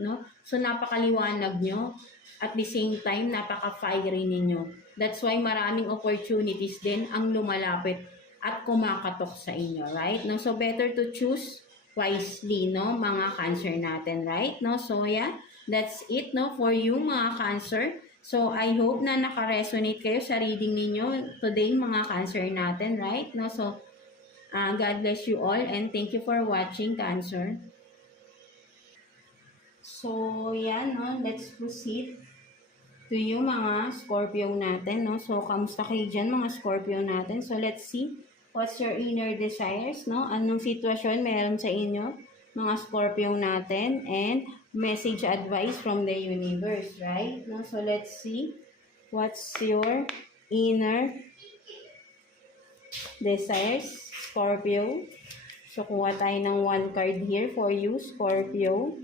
no? So, napakaliwanag nyo. At the same time, napaka-fiery ninyo. That's why maraming opportunities din ang lumalapit at kumakatok sa inyo, right? No? So, better to choose wisely, no? Mga Cancer natin, right? No? So, yeah, that's it, no? For you, mga Cancer. So, I hope na naka-resonate kayo sa reading ninyo today, mga Cancer natin, right? No? So, God bless you all and thank you for watching, Cancer. So, yan, no? Let's proceed to you, mga Scorpio natin, no? So, kamusta kayo dyan, mga Scorpio natin? So, let's see what's your inner desires, no? Anong sitwasyon meron sa inyo, mga Scorpio natin? And message advice from the universe, right? No? So, let's see what's your inner desires, Scorpio. So, kuha tayo ng one card here for you, Scorpio.